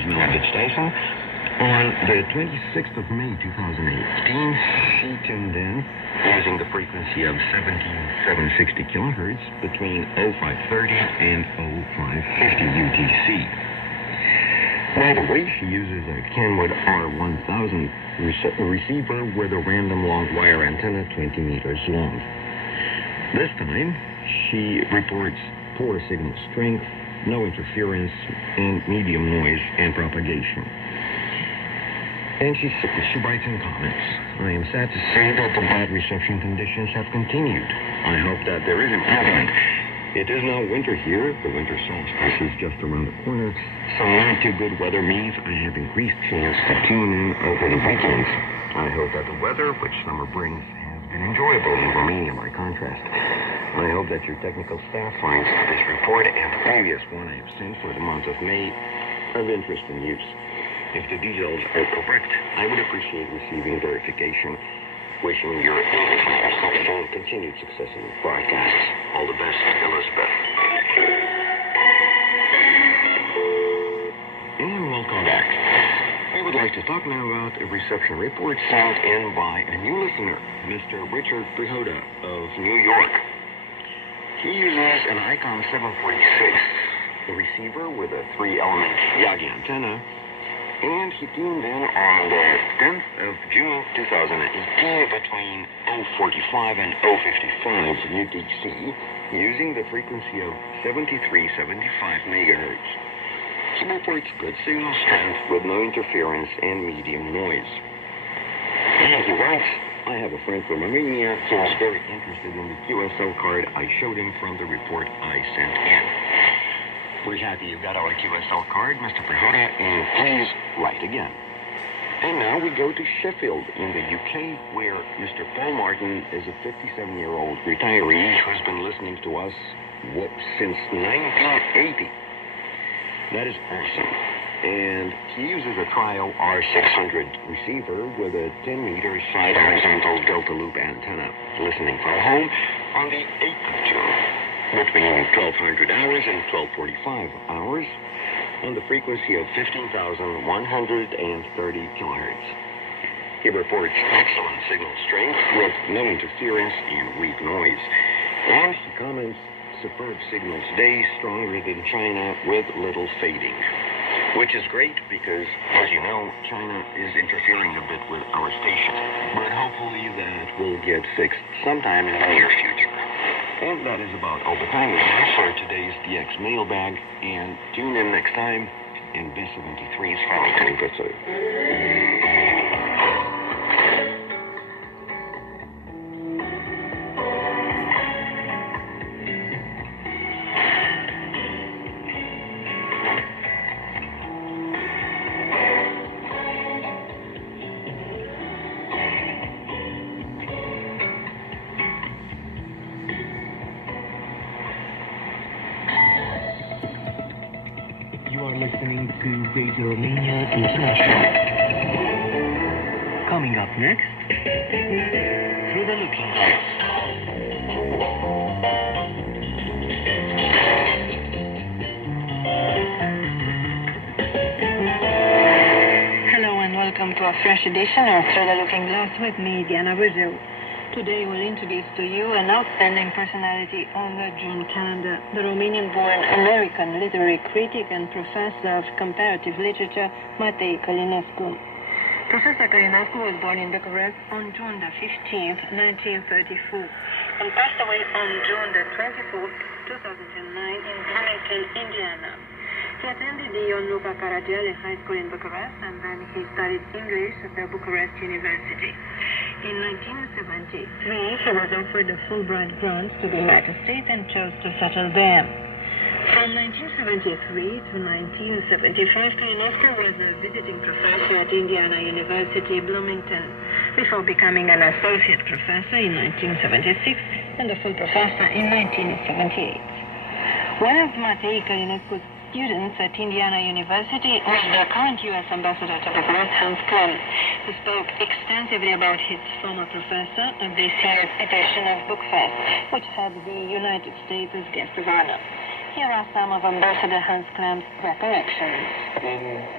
transmitted station. On the 26th of May, 2018, she tuned in using the frequency of 17,760 kilohertz between 0530 and 0550 UTC. By the way, she uses a Kenwood R1000 receiver with a random long wire antenna 20 meters long. This time, she reports poor signal strength, no interference, and medium noise and propagation. And she writes in comments, I am sad to say that the bad reception conditions have continued. I hope that there is improvement. It is now winter here. The winter solstice is just around the corner, so not too good weather means I have increased chance to tune in over the weekends. I hope that the weather, which summer brings, has been enjoyable in Romania by contrast. I hope that your technical staff finds this report and the previous one I have sent for the month of May of interest and use. If the details are correct, I would appreciate receiving verification. Wishing your and continued success in broadcasts. All the best, Elizabeth. And welcome back. I would like to talk now about a reception report sent in by a new listener, Mr. Richard Prihoda of New York. He uses an Icon 746, a receiver with a 3-element Yagi antenna, and he tuned in on the 10th of June 2018 between 045 and 055 UTC using the frequency of 7375 megahertz. He reports good signal strength with no interference and medium noise. And he writes, I have a friend from Romania who is very interested in the QSL card I showed him from the report I sent in. We're happy you got our QSL card, Mr. Prihoda, and please write again. And now we go to Sheffield in the UK, where Mr. Paul Martin is a 57-year-old retiree who's been listening to us since 1980. That is awesome. And he uses a Trio R600 receiver with a 10-meter side horizontal delta loop antenna, listening from home on the 8th of June. Between 1200 hours and 1245 hours on the frequency of 15,130 kilohertz. He reports excellent signal strength with no interference and weak noise. And he comments, superb signal today, stronger than China with little fading. Which is great because, as you know, China is interfering a bit with our station. But hopefully that will get fixed sometime in the near future. And that is about all the time we have for today's DX mailbag. And tune in next time. And B73 is from Grundig. You are listening to Radio Romania International. Coming up next, Through the Looking Glass. Hello and welcome to a fresh edition of Through the Looking Glass with me, Diana Brazil. Today we'll introduce to you an outstanding personality on the June calendar, the Romanian-born American literary critic and professor of comparative literature, Matei Călinescu. Professor Călinescu was born in Bucharest on June the 15th, 1934, and passed away on June the 24th, 2009 in Bloomington, Indiana. He attended the Ion Luca Caragiale High School in Bucharest, and then he studied English at the Bucharest University. In 1973, he was offered a Fulbright grant to the United States and chose to settle there. From 1973 to 1975, Călinescu was a visiting professor at Indiana University, Bloomington, before becoming an associate professor in 1976 and a full professor in 1978. One of Matei Călinescu's students at Indiana University was the current U.S. ambassador to Bucharest, Hans Klem, who spoke extensively about his former professor at this year's edition of Bookfest, which had the United States as guest of honor. Here are some of Ambassador Hans Klem's recollections.